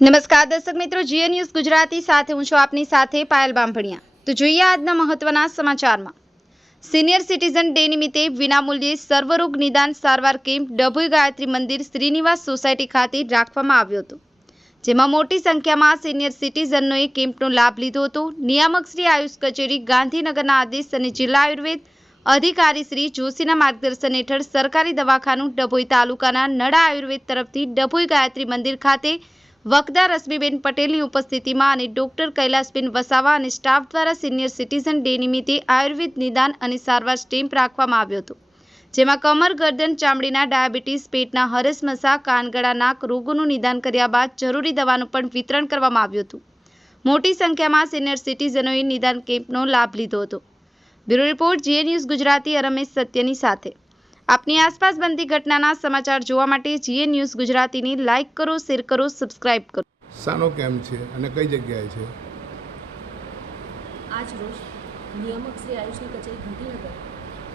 નમસ્કાર દર્શક મિત્રો, જીએ ન્યૂઝ ગુજરાતી સાથે હું છું આપની સાથે પાયલ બાંભણિયા તો જોઈએ આજના મહત્વના સમાચારમાં. સિનિયર સિટીઝન ડે નિમિત્તે વિનામૂલ્યે સર્વરોગ નિદાન સારવાર કેમ્પ ડભોઈ ગાયત્રી મંદિર શ્રીનિવાસ સોસાયટી ખાતે રાખવામાં આવ્યો હતો. જેમાં મોટી સંખ્યામાં સિનિયર સિટીઝનોએ કેમ્પનો લાભ લીધો હતો. નિયામક શ્રી આયુષ કચેરી, ગાંધીનગરના આદેશ અને જિલ્લા આયુર્વેદ અધિકારી શ્રી જોશીના માર્ગદર્શન હેઠળ સરકારી દવાખાનું ડભોઈ તાલુકાના નડા આયુર્વેદ તરફથી ડભોઈ ગાયત્રી મંદિર ખાતે વકદા રશ્મિબેન પટેલની ઉપસ્થિતિમાં અને ડોક્ટર કૈલાસબેન વસાવા અને સ્ટાફ દ્વારા સિનિયર સિટીઝન ડે નિમિત્તે આયુર્વેદ નિદાન અને સારવાર સ્ટેમ્પ રાખવામાં આવ્યો હતો, જેમાં કમર ગરદન ચામડીના ડાયાબિટીસ, પેટના હરસમસા કાનગળા નાક રોગોનું નિદાન કર્યા બાદ જરૂરી દવાનું પણ વિતરણ કરવામાં આવ્યું હતું. મોટી સંખ્યામાં સિનિયર સિટીઝનોએ નિદાન કેમ્પનો લાભ લીધો હતો. Bureau report, GA news Gujarati Ramesh સત્યની સાથે. આપની આસપાસ બનતી ઘટનાના સમાચાર જોવા માટે જીએ ન્યૂઝ ગુજરાતીની લાઇક કરો શેર કરો સબસ્ક્રાઇબ કરો. સાનો કેમ્પ છે અને કઈ જગ્યાએ છે? આજ રોજ નિયામક શ્રી આયુષની કચેરી ગાંધીનગર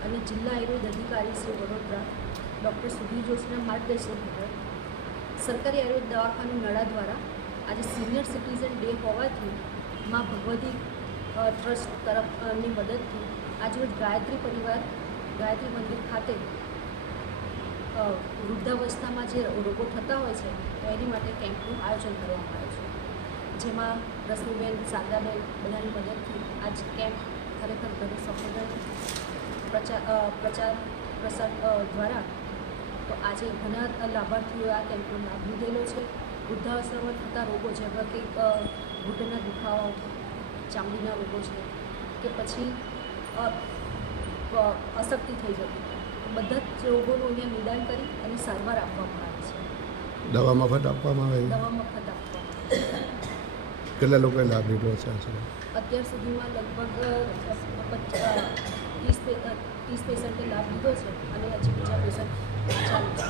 અને જિલ્લા આયુર્વેદ અધિકારી શ્રી વડોદરા ડૉક્ટર સુધીર જોશીના માર્ગદર્શન હેઠળ સરકારી આયુર્વેદ દવાખાનું નડા દ્વારા આજે સિનિયર સિટીઝન ડે હોવાથી માં ભગવતી ટ્રસ્ટ તરફની મદદથી આજરોજ ગાયત્રી પરિવાર ગાયત્રી મંદિર ખાતે વૃદ્ધાવસ્થામાં જે રોગો થતા હોય છે, તો એની માટે કેમ્પનું આયોજન કરવામાં આવે છે. જેમાં રશ્મિબેન શારદાબેન બધાની મદદથી આજ કેમ્પ ખરેખર ઘણી સફળ પ્રચાર પ્રચાર, પ્રસાર દ્વારા તો આજે ઘણા લાભાર્થીઓએ આ કેમ્પનો લાભ લીધેલો છે. વૃદ્ધાવસ્થામાં થતા રોગો જેવા કે ઘૂંટના દુખાવા, ચામડીના રોગો છે, કે પછી અશક્તિ થઈ જતી. બધા જ રોગોનું અહીંયા નિદાન કરી અને સારવાર આપવામાં આવે છે. દવા મફત આપવામાં આવે દવા મફત આપવામાં કેટલા લોકોએ લાભ લીધો છે અત્યાર સુધીમાં લગભગ ત્રીસ ત્રીસ પેશન્ટે લાભ લીધો છે અને હજી બીજા પેશન્ટ ચાલુ છે.